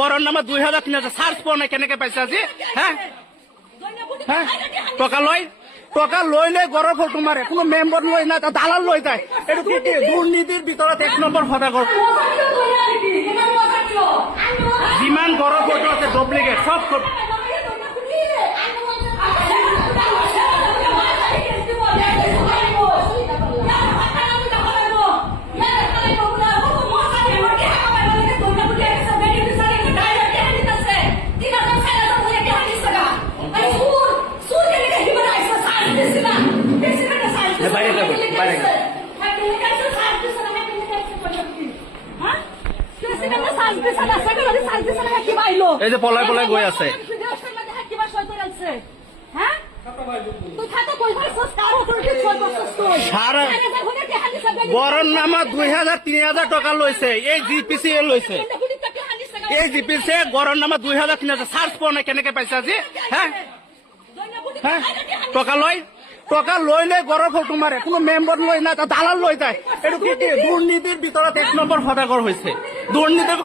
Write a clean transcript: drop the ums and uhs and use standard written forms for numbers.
গড়ৰ নামত 2000 3000 চাৰ্জ পোৱা নাই কেনেকে পাইছে আজি টকা লৈ গড়ৰ ফটো মাৰে কোনো মেম্বাৰ লৈ না দালাল লৈ যায় এইটো কি দুৰ্নীতিৰ ভিতৰত 1 নম্বৰ সদাগৰ যিমান গড়ৰ ফটো আছে ডুপ্লিকেট সব এই যে পলাই পলাই গৈ আছে গড়ৰ নামত 2000 3000 টকা লৈছে এই জিপিচি লৈছে এই জিপিচি গড়ৰ নামত 2000 3000 চাৰ্জ পোৱা নাই কেনেকে পাইছে আজি টকা লৈ গড়ৰ ফটো মাৰে কোনো মেম্বাৰ লৈ না দালাল লৈ যায় এইটো কি দুৰ্নীতিৰ ভিতৰত 1 নম্বৰ সদাগৰ হৈছে দুৰ্নীতিৰ